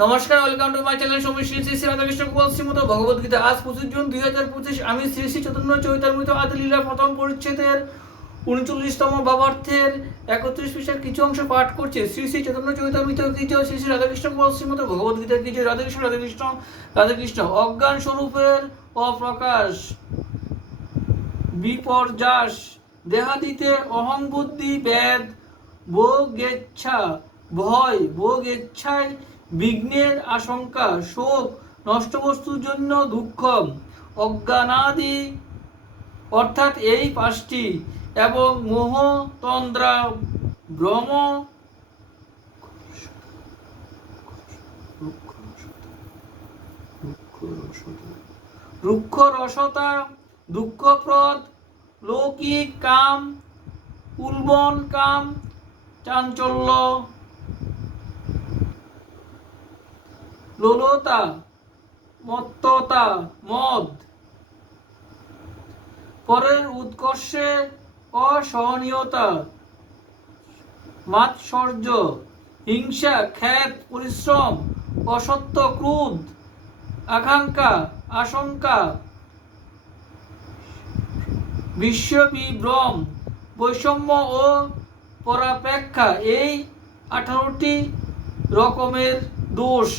নমস্কার, welcome to my channel সময় শ্রী শ্রী রাধাকৃষ্ণ গোপাল শ্রীমত ভগবদ্গীতা। আজ 25 জুন 2025। আমি শ্রী শ্রী চৈতন্য চৈতামৃত আদিলীলা প্রথম পরিচ্ছেদের 39তম ভাবার্থের 31 পৃষ্ঠার কিছু অংশ পাঠ করছে। শ্রী শ্রী চৈতন্য চৈতামৃত কি জয়, শ্রী শ্রী রাধাকৃষ্ণ গোপাল শ্রীমত ভগবদ্গীতা কি জয়। রাধাকৃষ্ণ রাধাকৃষ্ণ রাধাকৃষ্ণ। অজ্ঞান স্বরূপের অপ্রকাশ, বিপর্যাস, দেহাদিতে অহং বুদ্ধি, বেদ ভোগেচ্ছা, ভয় ভোগেচ্ছায় বিঘ্নের আশঙ্কা, শোক, নষ্ট বস্তুর জন্য দুঃখ, অজ্ঞানাদি অর্থাৎ এই পাঁচটি, এবং মোহ, তন্দ্রা, ভ্রম, রুক্ষ রসতা, দুঃখপ্রদ, লৌকিক কাম, উলবন কাম, চাঞ্চল্য, লোলতা, মত্ততা, মদ, পরের উৎকর্ষে অসহনীয়তা, মাৎসর্য, হিংসা, খ্যাত, পরিশ্রম, অসত্য, ক্রোধ, আকাঙ্ক্ষা, আশঙ্কা, বিশ্ববিভ্রম, বৈষম্য ও পরাপেক্ষা, এই 18টি রকমের দোষ।